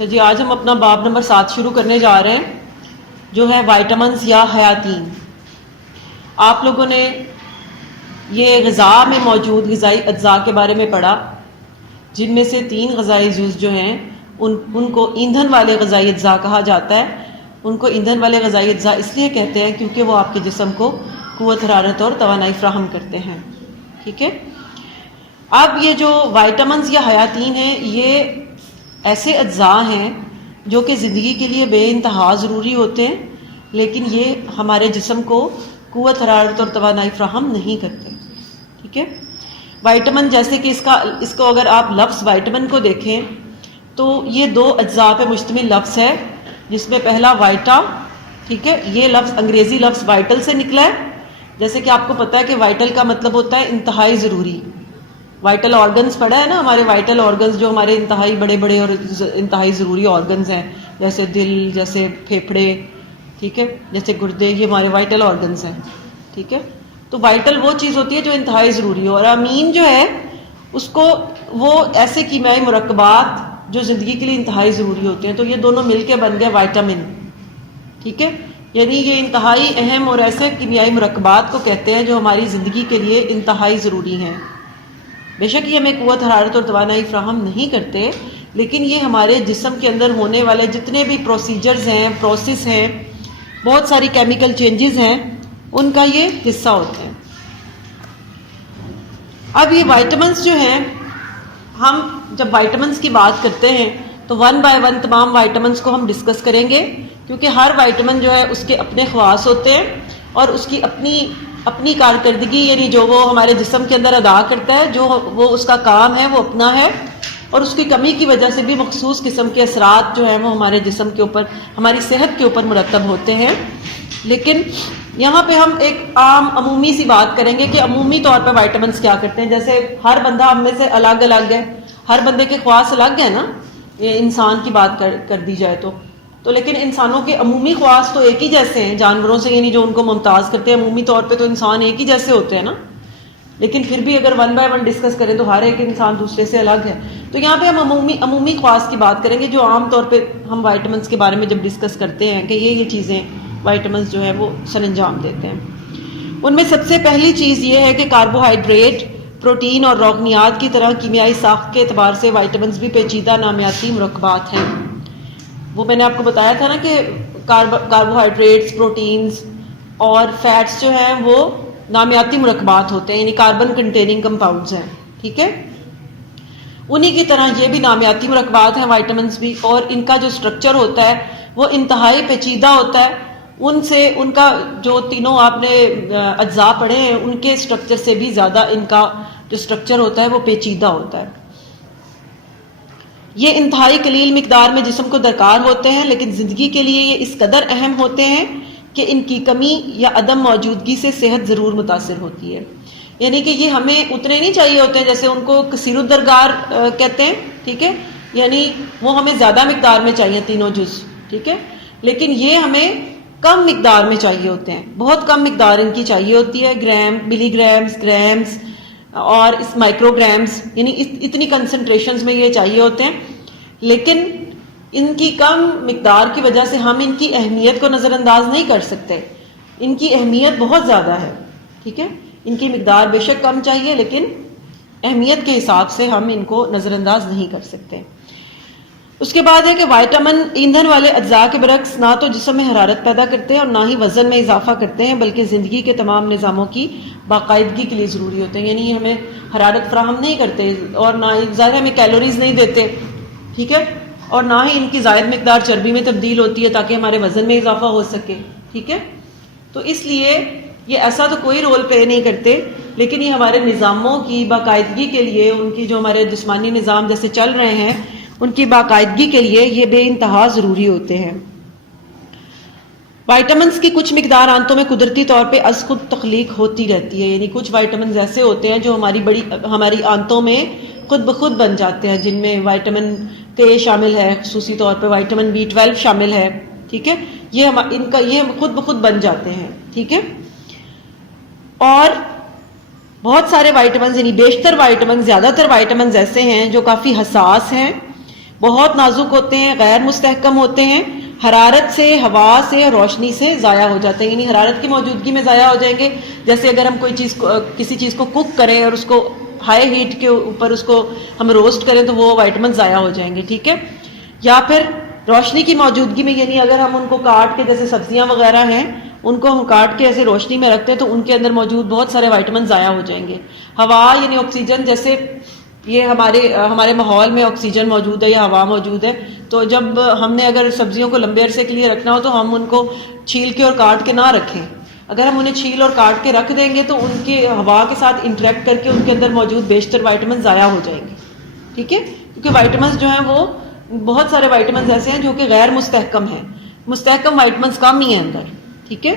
تو جی آج ہم اپنا باب نمبر 7 شروع کرنے جا رہے ہیں جو ہے وائٹامنز یا حیاتین۔ آپ لوگوں نے یہ غذا میں موجود غذائی اجزاء کے بارے میں پڑھا، جن میں سے 3 غذائی جز جو ہیں ان کو ایندھن والے غذائی اجزاء کہا جاتا ہے۔ ان کو ایندھن والے غذائی اجزاء اس لیے کہتے ہیں کیونکہ وہ آپ کے جسم کو قوت حرارت اور توانائی فراہم کرتے ہیں۔ ٹھیک ہے، اب یہ جو وائٹامنز یا حیاتین ہیں یہ ایسے اجزاء ہیں جو کہ زندگی کے لیے بے انتہا ضروری ہوتے ہیں، لیکن یہ ہمارے جسم کو قوت حرارت اور توانائی فراہم نہیں کرتے۔ ٹھیک ہے، وائٹامن جیسے کہ اس کو اگر آپ لفظ وائٹامن کو دیکھیں تو یہ 2 اجزاء پہ مشتمل لفظ ہے، جس میں پہلا وائٹا، ٹھیک ہے، یہ لفظ انگریزی لفظ وائٹل سے نکلا ہے۔ جیسے کہ آپ کو پتہ ہے کہ وائٹل کا مطلب ہوتا ہے انتہائی ضروری۔ وائٹل آرگنز پڑھا ہے نا، ہمارے وائٹل آرگنز جو ہمارے انتہائی بڑے بڑے اور انتہائی ضروری آرگنز ہیں، جیسے دل، جیسے پھیپھڑے، ٹھیک ہے، جیسے گردے، یہ ہمارے وائٹل آرگنز ہیں۔ ٹھیک ہے، تو وائٹل وہ چیز ہوتی ہے جو انتہائی ضروری ہو، اور امین جو ہے اس کو وہ ایسے کیمیائی مرکبات جو زندگی کے لیے انتہائی ضروری ہوتے ہیں، تو یہ دونوں مل کے بن گئے وائٹامن۔ ٹھیک ہے، یعنی یہ انتہائی اہم اور ایسے کیمیائی مرکبات کو کہتے ہیں جو ہماری زندگی کے لیے انتہائی ضروری ہیں۔ بے شک یہ ہمیں قوت حرارت اور توانائی فراہم نہیں کرتے، لیکن یہ ہمارے جسم کے اندر ہونے والے جتنے بھی پروسیجرز ہیں، پروسیس ہیں، بہت ساری کیمیکل چینجز ہیں، ان کا یہ حصہ ہوتے ہیں۔ اب یہ وائٹامنز جو ہیں، ہم جب وائٹامنز کی بات کرتے ہیں تو 1 بائی 1 تمام وائٹامنز کو ہم ڈسکس کریں گے، کیونکہ ہر وائٹامن جو ہے اس کے اپنے خواص ہوتے ہیں اور اس کی اپنی کارکردگی، یعنی جو وہ ہمارے جسم کے اندر ادا کرتا ہے، جو وہ اس کا کام ہے وہ اپنا ہے، اور اس کی کمی کی وجہ سے بھی مخصوص قسم کے اثرات جو ہیں وہ ہمارے جسم کے اوپر، ہماری صحت کے اوپر مرتب ہوتے ہیں۔ لیکن یہاں پہ ہم ایک عام عمومی سی بات کریں گے کہ عمومی طور پہ وائٹامنز کیا کرتے ہیں۔ جیسے ہر بندہ ہم میں سے الگ الگ ہے، ہر بندے کے خواص الگ ہیں نا، یہ انسان کی بات کر دی جائے تو لیکن انسانوں کے عمومی خواص تو ایک ہی جیسے ہیں جانوروں سے، یعنی جو ان کو ممتاز کرتے ہیں عمومی طور پہ تو انسان ایک ہی جیسے ہوتے ہیں نا، لیکن پھر بھی اگر 1 بائی 1 ڈسکس کریں تو ہر ایک انسان دوسرے سے الگ ہے۔ تو یہاں پہ ہم عمومی خواص کی بات کریں گے جو عام طور پہ ہم وائٹامنز کے بارے میں جب ڈسکس کرتے ہیں کہ یہ چیزیں وائٹامنز جو ہے وہ سر انجام دیتے ہیں۔ ان میں سب سے پہلی چیز یہ ہے کہ کاربوہائیڈریٹ، پروٹین اور روغنیات کی طرح کیمیائی ساخت کے اعتبار سے وائٹامنز بھی پیچیدہ نامیاتی مرکبات ہیں۔ وہ میں نے آپ کو بتایا تھا نا کہ کاربوہائیڈریٹس، پروٹینز اور فیٹس جو ہیں وہ نامیاتی مرکبات ہوتے ہیں، یعنی کاربن کنٹیننگ کمپاؤنڈز ہیں۔ ٹھیک ہے، انہی کی طرح یہ بھی نامیاتی مرکبات ہیں وائٹامنز بھی، اور ان کا جو سٹرکچر ہوتا ہے وہ انتہائی پیچیدہ ہوتا ہے۔ ان کا جو تینوں آپ نے اجزاء پڑھے ہیں ان کے سٹرکچر سے بھی زیادہ ان کا جو سٹرکچر ہوتا ہے وہ پیچیدہ ہوتا ہے۔ یہ انتہائی قلیل مقدار میں جسم کو درکار ہوتے ہیں، لیکن زندگی کے لیے یہ اس قدر اہم ہوتے ہیں کہ ان کی کمی یا عدم موجودگی سے صحت ضرور متاثر ہوتی ہے۔ یعنی کہ یہ ہمیں اتنے نہیں چاہیے ہوتے ہیں جیسے ان کو کثیر الدرکار کہتے ہیں، ٹھیک ہے، یعنی وہ ہمیں زیادہ مقدار میں چاہیے تینوں جز، ٹھیک ہے، لیکن یہ ہمیں کم مقدار میں چاہیے ہوتے ہیں، بہت کم مقدار ان کی چاہیے ہوتی ہے، ملی گرامز، گرامز اور اس مائکرو گرامز، یعنی اتنی کنسنٹریشنز میں یہ چاہیے ہوتے ہیں، لیکن ان کی کم مقدار کی وجہ سے ہم ان کی اہمیت کو نظر انداز نہیں کر سکتے۔ ان کی اہمیت بہت زیادہ ہے، ٹھیک ہے، ان کی مقدار بے شک کم چاہیے لیکن اہمیت کے حساب سے ہم ان کو نظر انداز نہیں کر سکتے۔ اس کے بعد ہے کہ وائٹامن ایندھن والے اجزاء کے برعکس نہ تو جسم میں حرارت پیدا کرتے ہیں اور نہ ہی وزن میں اضافہ کرتے ہیں، بلکہ زندگی کے تمام نظاموں کی باقاعدگی کے لیے ضروری ہوتے ہیں۔ یعنی یہ ہمیں حرارت فراہم نہیں کرتے اور نہ ہی ظاہر ہمیں کیلوریز نہیں دیتے، ٹھیک ہے، اور نہ ہی ان کی زائد مقدار چربی میں تبدیل ہوتی ہے تاکہ ہمارے وزن میں اضافہ ہو سکے، ٹھیک ہے۔ تو اس لیے یہ ایسا تو کوئی رول پلے نہیں کرتے، لیکن یہ ہمارے نظاموں کی باقاعدگی کے لیے، ان کی جو ہمارے جسمانی نظام جیسے چل رہے ہیں ان کی باقاعدگی کے لیے یہ بے انتہا ضروری ہوتے ہیں۔ وائٹامنز کی کچھ مقدار آنتوں میں قدرتی طور پہ از خود تخلیق ہوتی رہتی ہے، یعنی کچھ وائٹامنز ایسے ہوتے ہیں جو ہماری آنتوں میں خود بخود بن جاتے ہیں، جن میں وائٹامن کے شامل ہے، خصوصی طور پہ وائٹامن B12 شامل ہے، ٹھیک ہے، یہ خود بخود بن جاتے ہیں، ٹھیک ہے۔ اور بہت سارے وائٹامنز، یعنی بیشتر وائٹامنز، زیادہ تر وائٹامنز ایسے ہیں جو کافی حساس ہیں، بہت نازک ہوتے ہیں، غیر مستحکم ہوتے ہیں، حرارت سے، ہوا سے، روشنی سے ضائع ہو جاتے ہیں، یعنی حرارت کی موجودگی میں ضائع ہو جائیں گے. جیسے اگر ہم کوئی چیز کسی چیز کو کوک کریں اور اس کو ہائی ہیٹ کے اوپر اس کو ہم روسٹ کریں تو وہ وائٹامن ضائع ہو جائیں گے. ٹھیک ہے. یا پھر روشنی کی موجودگی میں، یعنی اگر ہم ان کو کاٹ کے، جیسے سبزیاں وغیرہ ہیں ان کو ہم کاٹ کے ایسے روشنی میں رکھتے ہیں تو ان کے اندر موجود بہت سارے وائٹامن ضائع ہو جائیں گے. ہوا یعنی آکسیجن، جیسے یہ ہمارے ماحول میں آکسیجن موجود ہے یا ہوا موجود ہے، تو جب ہم نے اگر سبزیوں کو لمبے عرصے کے لیے رکھنا ہو تو ہم ان کو چھیل کے اور کاٹ کے نہ رکھیں. اگر ہم انہیں چھیل اور کاٹ کے رکھ دیں گے تو ان کی ہوا کے ساتھ انٹریکٹ کر کے ان کے اندر موجود بیشتر وائٹامن ضائع ہو جائیں گے. ٹھیک ہے. کیونکہ وائٹامنس جو ہیں وہ بہت سارے وائٹامنس ایسے ہیں جو کہ غیر مستحکم ہیں، مستحکم وائٹامنس کم ہی ہیں اندر. ٹھیک ہے.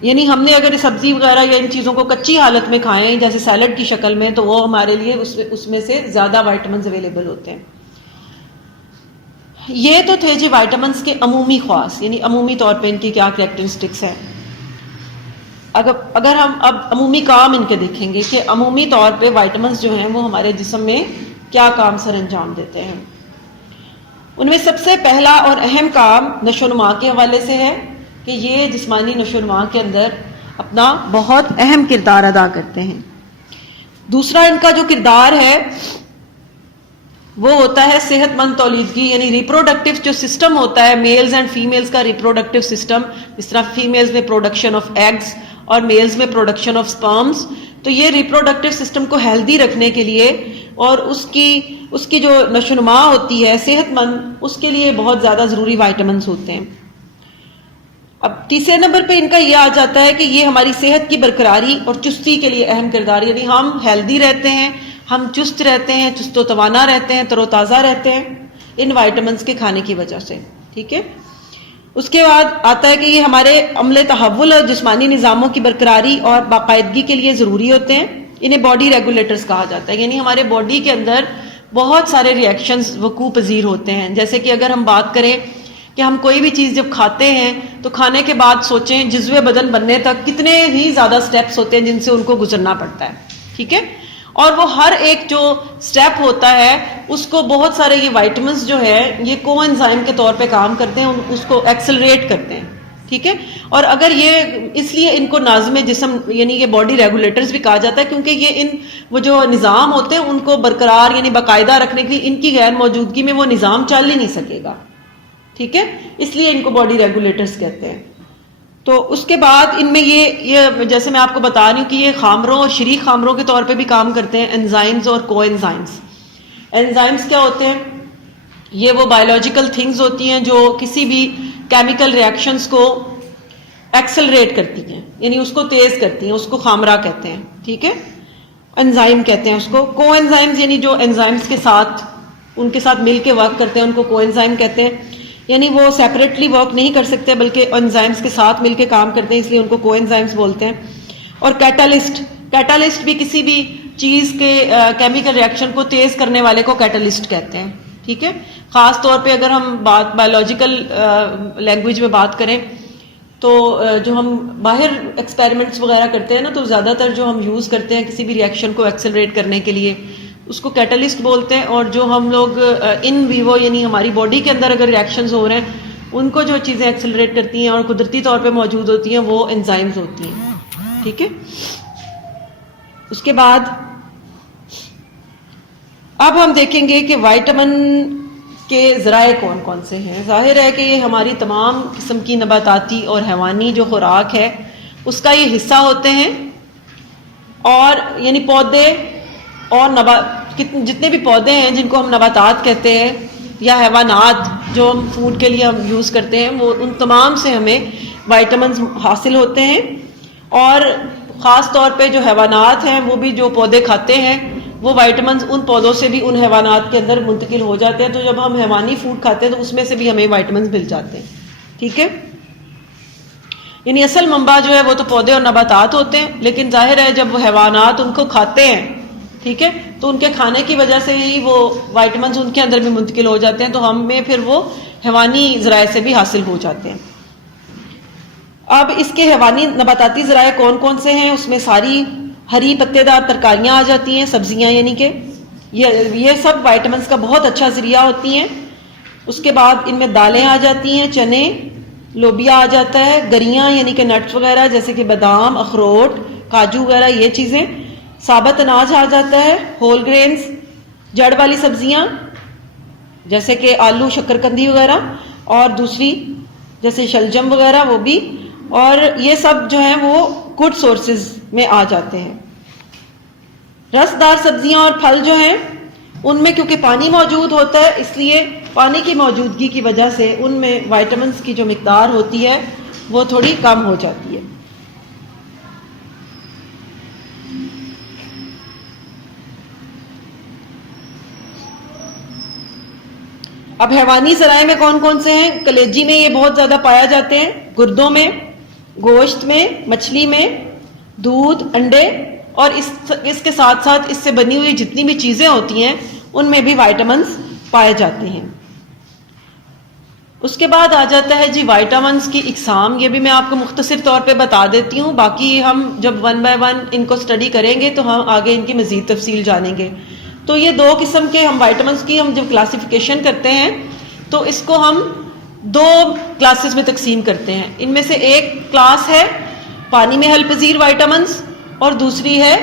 یعنی ہم نے اگر سبزی وغیرہ یا ان چیزوں کو کچی حالت میں کھائیں جیسے سیلڈ کی شکل میں، تو وہ ہمارے لیے اس میں سے زیادہ وائٹامنز اویلیبل ہوتے ہیں. یہ تو تھے جی وائٹامنس کے عمومی خواص، یعنی عمومی طور پہ ان کی کیا کریکٹرسٹکس ہیں. اگر ہم اب عمومی کام ان کے دیکھیں گے کہ عمومی طور پہ وائٹامنس جو ہیں وہ ہمارے جسم میں کیا کام سر انجام دیتے ہیں. ان میں سب سے پہلا اور اہم کام نشو و نما کے حوالے سے ہے کہ یہ جسمانی نشو و نما کے اندر اپنا بہت اہم کردار ادا کرتے ہیں. دوسرا ان کا جو کردار ہے وہ ہوتا ہے صحت مند تولیدگی، یعنی ریپروڈکٹیو جو سسٹم ہوتا ہے میلز اینڈ فیمیلز کا ریپروڈکٹیو سسٹم، جس طرح فیمیلز میں پروڈکشن آف ایگز اور میلز میں پروڈکشن آف سپرمز. تو یہ ریپروڈکٹیو سسٹم کو ہیلدی رکھنے کے لیے اور اس کی جو نشو و نما ہوتی ہے صحت مند، اس کے لیے بہت زیادہ ضروری وائٹامنس ہوتے ہیں. اب تیسرے نمبر پہ ان کا یہ آ جاتا ہے کہ یہ ہماری صحت کی برقراری اور چستی کے لیے اہم کردار، یعنی ہم ہیلدی رہتے ہیں، ہم چست رہتے ہیں، چست و توانا رہتے ہیں، تر و تازہ رہتے ہیں ان وائٹامنس کے کھانے کی وجہ سے. ٹھیک ہے. اس کے بعد آتا ہے کہ یہ ہمارے عمل تحول اور جسمانی نظاموں کی برقراری اور باقاعدگی کے لیے ضروری ہوتے ہیں. انہیں باڈی ریگولیٹرز کہا جاتا ہے، یعنی ہمارے باڈی کے اندر بہت سارے ریئیکشنز وقوع پذیر ہوتے ہیں. جیسے کہ اگر ہم بات کریں کہ ہم کوئی بھی چیز جب کھاتے ہیں تو کھانے کے بعد سوچیں جزوِ بدن بننے تک کتنے ہی زیادہ سٹیپس ہوتے ہیں جن سے ان کو گزرنا پڑتا ہے. ٹھیک ہے. اور وہ ہر ایک جو سٹیپ ہوتا ہے اس کو بہت سارے یہ وائٹامنس جو ہے یہ کو انزائم کے طور پہ کام کرتے ہیں، اس کو ایکسلریٹ کرتے ہیں. ٹھیک ہے. اور اگر یہ اس لیے ان کو ناظم جسم یعنی یہ باڈی ریگولیٹرز بھی کہا جاتا ہے، کیونکہ یہ وہ جو نظام ہوتے ہیں ان کو برقرار یعنی باقاعدہ رکھنے کے لیے ان کی غیر موجودگی میں وہ نظام چل ہی نہیں سکے گا. ٹھیک ہے. اس لیے ان کو باڈی ریگولیٹرز کہتے ہیں. تو اس کے بعد ان میں یہ جیسے میں آپ کو بتا رہی ہوں کہ یہ خامروں اور شریک خامروں کے طور پہ بھی کام کرتے ہیں، انزائمز اور کو انزائمز. انزائمز کیا ہوتے ہیں؟ یہ وہ بایولوجیکل تھنگز ہوتی ہیں جو کسی بھی کیمیکل ریئیکشنز کو ایکسلریٹ کرتی ہیں، یعنی اس کو تیز کرتی ہیں، اس کو خامرہ کہتے ہیں. ٹھیک ہے. انزائم کہتے ہیں اس کو. کو انزائمز یعنی جو انزائمز کے ساتھ ان کے ساتھ مل کے ورک کرتے ہیں ان کو کو انزائم کہتے ہیں. یعنی وہ سیپریٹلی ورک نہیں کر سکتے بلکہ انزائمز کے ساتھ مل کے کام کرتے ہیں، اس لیے ان کو کو انزائمز بولتے ہیں. اور کیٹالسٹ بھی کسی بھی چیز کے کیمیکل ریئیکشن کو تیز کرنے والے کو کیٹالسٹ کہتے ہیں. ٹھیک ہے. خاص طور پہ اگر ہم بایولوجیکل لینگویج میں بات کریں تو جو ہم باہر ایکسپیریمنٹس وغیرہ کرتے ہیں نا، تو زیادہ تر جو ہم یوز کرتے ہیں کسی بھی ریئیکشن کو ایکسلریٹ کرنے کے لیے اس کو کیٹالسٹ بولتے ہیں. اور جو ہم لوگ ان ویوو یعنی ہماری باڈی کے اندر اگر ریئیکشنز ہو رہے ہیں ان کو جو چیزیں ایکسلریٹ کرتی ہیں اور قدرتی طور پہ موجود ہوتی ہیں وہ انزائمز ہوتی ہیں. ٹھیک ہے. اس کے بعد اب ہم دیکھیں گے کہ وائٹامن کے ذرائع کون کون سے ہیں. ظاہر ہے کہ یہ ہماری تمام قسم کی نباتاتی اور حیوانی جو خوراک ہے اس کا یہ حصہ ہوتے ہیں. اور یعنی پودے اور جتنے بھی پودے ہیں جن کو ہم نباتات کہتے ہیں یا حیوانات جو ہم فوڈ کے لیے ہم یوز کرتے ہیں، وہ ان تمام سے ہمیں وائٹامنز حاصل ہوتے ہیں. اور خاص طور پہ جو حیوانات ہیں وہ بھی جو پودے کھاتے ہیں وہ وائٹامنز ان پودوں سے بھی ان حیوانات کے اندر منتقل ہو جاتے ہیں. تو جب ہم حیوانی فوڈ کھاتے ہیں تو اس میں سے بھی ہمیں وائٹامنز مل جاتے ہیں. ٹھیک ہے. یعنی اصل منبع جو ہے وہ تو پودے اور نباتات ہوتے ہیں، لیکن ظاہر ہے جب وہ حیوانات ان کو کھاتے ہیں، ٹھیک ہے، تو ان کے کھانے کی وجہ سے ہی وہ وائٹامنز ان کے اندر بھی منتقل ہو جاتے ہیں، تو ہمیں پھر وہ حیوانی ذرائع سے بھی حاصل ہو جاتے ہیں. اب اس کے حیوانی نباتاتی ذرائع کون کون سے ہیں؟ اس میں ساری ہری پتے دار ترکاریاں آ جاتی ہیں، سبزیاں یعنی کہ یہ سب وائٹامنس کا بہت اچھا ذریعہ ہوتی ہیں. اس کے بعد ان میں دالیں آ جاتی ہیں, چنے, لوبیا آ جاتا ہے, گریاں یعنی کہ نٹس وغیرہ جیسے کہ بادام, اخروٹ, کاجو وغیرہ یہ چیزیں, ثابت اناج آ جاتا ہے, ہول گرینز, جڑ والی سبزیاں جیسے کہ آلو, شکرکندی وغیرہ, اور دوسری جیسے شلجم وغیرہ وہ بھی, اور یہ سب جو ہیں وہ گڈ سورسز میں آ جاتے ہیں. رس دار سبزیاں اور پھل جو ہیں ان میں کیونکہ پانی موجود ہوتا ہے اس لیے پانی کی موجودگی کی وجہ سے ان میں وائٹامنس کی جو مقدار ہوتی ہے وہ تھوڑی کم ہو جاتی ہے. اب حیوانی ذرائع میں کون کون سے ہیں؟ کلیجی میں یہ بہت زیادہ پایا جاتے ہیں, گردوں میں, گوشت میں, مچھلی میں, دودھ, انڈے, اور اس کے ساتھ ساتھ اس سے بنی ہوئی جتنی بھی چیزیں ہوتی ہیں ان میں بھی وائٹامنس پائے جاتے ہیں. اس کے بعد آ جاتا ہے جی وائٹامنس کی اقسام. یہ بھی میں آپ کو مختصر طور پہ بتا دیتی ہوں, باقی ہم جب ون بائی ون ان کو اسٹڈی کریں گے تو ہم آگے ان کی مزید تفصیل جانیں گے. تو یہ دو قسم کے ہم وائٹامنس کی ہم جب کلاسیفیکیشن کرتے ہیں تو اس کو ہم دو کلاسز میں تقسیم کرتے ہیں. ان میں سے ایک کلاس ہے پانی میں حل پذیر وائٹامنس اور دوسری ہے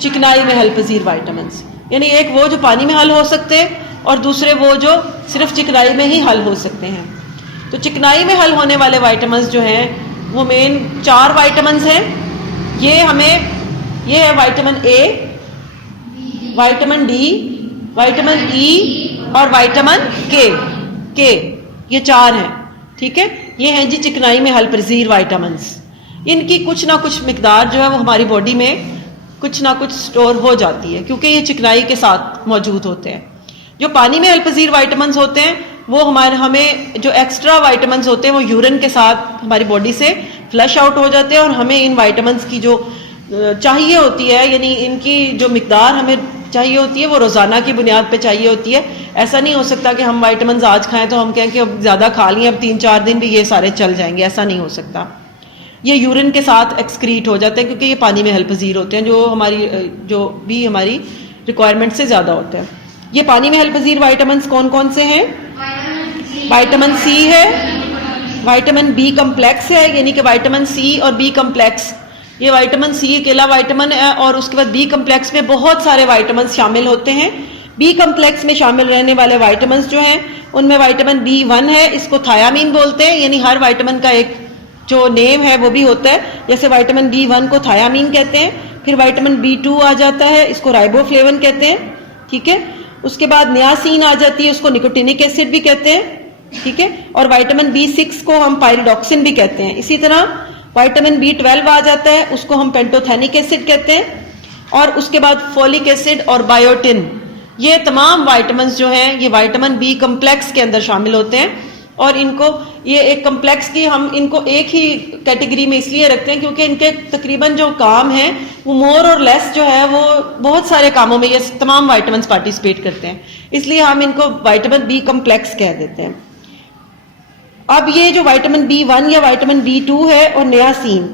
چکنائی میں حل پذیر وائٹامنس. یعنی ایک وہ جو پانی میں حل ہو سکتے ہیں اور دوسرے وہ جو صرف چکنائی میں ہی حل ہو سکتے ہیں. تو چکنائی میں حل ہونے والے وائٹامنس جو ہیں وہ مین 4 وائٹامنس ہیں. یہ ہے vitamin A, vitamin D, vitamin E اور وائٹامن کے. یہ 4 ہیں. ٹھیک ہے, یہ ہیں جی چکنائی میں حل پذیر وائٹامنس. ان کی کچھ نہ کچھ مقدار جو ہے وہ ہماری باڈی میں کچھ نہ کچھ سٹور ہو جاتی ہے کیونکہ یہ چکنائی کے ساتھ موجود ہوتے ہیں. جو پانی میں حل پذیر وائٹامنس ہوتے ہیں وہ ہمیں جو ایکسٹرا وائٹامنس ہوتے ہیں وہ یورین کے ساتھ ہماری باڈی سے فلش آؤٹ ہو جاتے ہیں اور ہمیں ان وائٹامنس کی جو چاہیے ہوتی ہے, یعنی ان کی جو مقدار ہمیں چاہیے ہوتی ہے وہ روزانہ کی بنیاد پہ چاہیے ہوتی ہے. ایسا نہیں ہو سکتا کہ ہم وائٹامنس آج کھائیں تو ہم کہیں کہ اب زیادہ کھا لیے اب 3-4 دن بھی یہ سارے چل جائیں گے, ایسا نہیں ہو سکتا. یہ یورین کے ساتھ ایکسکریٹ ہو جاتے ہیں کیونکہ یہ پانی میں حل پذیر ہوتے ہیں جو بھی ہماری ریکوائرمنٹ سے زیادہ ہوتے ہیں. یہ پانی میں حل پذیر وائٹامنس کون کون سے ہیں؟ وائٹامن سی ہے, وائٹامن بی کمپلیکس ہے, یعنی کہ وائٹامن سی اور بی کمپلیکس. یہ وائٹامن سی اکیلا وائٹامن ہے اور اس کے بعد بی کمپلیکس میں بہت سارے وائٹامنس شامل ہوتے ہیں. بی کمپلیکس میں شامل رہنے والے وائٹامنس جو ہیں ان میں وائٹامن B1 ہے, اس کو تھایامین بولتے ہیں, یعنی ہر وائٹامن کا ایک جو نیم ہے وہ بھی ہوتا ہے. جیسے وائٹامن B1 کو تھایامین کہتے ہیں. پھر وائٹامن B2 آ جاتا ہے, اس کو رائبو فلیون کہتے ہیں. ٹھیک ہے, اس کے بعد نیاسین آ جاتی ہے, اس کو نکوٹینک ایسڈ بھی کہتے ہیں. ٹھیک ہے, اور وائٹامن B6 کو ہم پائریڈوکسن بھی کہتے ہیں. اسی طرح وائٹامن B12 آ جاتا ہے, اس کو ہم پینٹوتھینک ایسڈ کہتے ہیں. اور اس کے بعد فولک ایسڈ اور بایوٹن, یہ تمام وائٹامنس جو ہیں یہ وائٹامن بی کمپلیکس کے اندر شامل ہوتے ہیں. اور ان کو یہ ایک کمپلیکس کی ہم ان کو ایک ہی کیٹیگری میں اس لیے رکھتے ہیں کیونکہ ان کے تقریباً جو کام ہیں وہ مور اور لیس جو ہے وہ بہت سارے کاموں میں یہ تمام وائٹامنس پارٹیسپیٹ کرتے ہیں, اس لیے ہم ان کو وائٹامن بی کمپلیکس کہہ دیتے ہیں. اب یہ جو وائٹامن B1 یا وائٹامن B2 ہے اور نیاسین,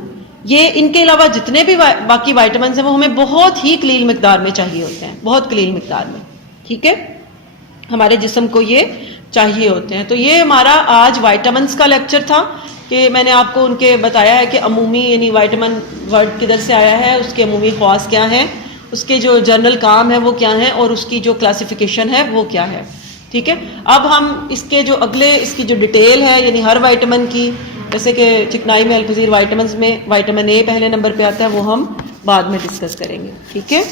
یہ ان کے علاوہ جتنے بھی باقی وائٹامنس ہیں وہ ہمیں بہت ہی قلیل مقدار میں چاہیے ہوتے ہیں, بہت قلیل مقدار میں. ٹھیک ہے, ہمارے جسم کو یہ چاہیے ہوتے ہیں. تو یہ ہمارا آج وائٹامنس کا لیکچر تھا کہ میں نے آپ کو ان کے بتایا ہے کہ عمومی یعنی وائٹامن ورڈ کدھر سے آیا ہے, اس کے عمومی خواص کیا ہیں, اس کے جو جنرل کام ہے وہ کیا ہیں, اور اس کی جو کلاسیفیکیشن ہے وہ کیا ہے. ٹھیک ہے, اب ہم اس کے جو اگلے اس کی جو ڈیٹیل ہے یعنی ہر وائٹامن کی, جیسے کہ چکنائی میں حل پذیر وائٹامنس میں وائٹامن اے پہلے نمبر پہ آتا ہے, وہ ہم بعد میں ڈسکس کریں گے. ٹھیک ہے.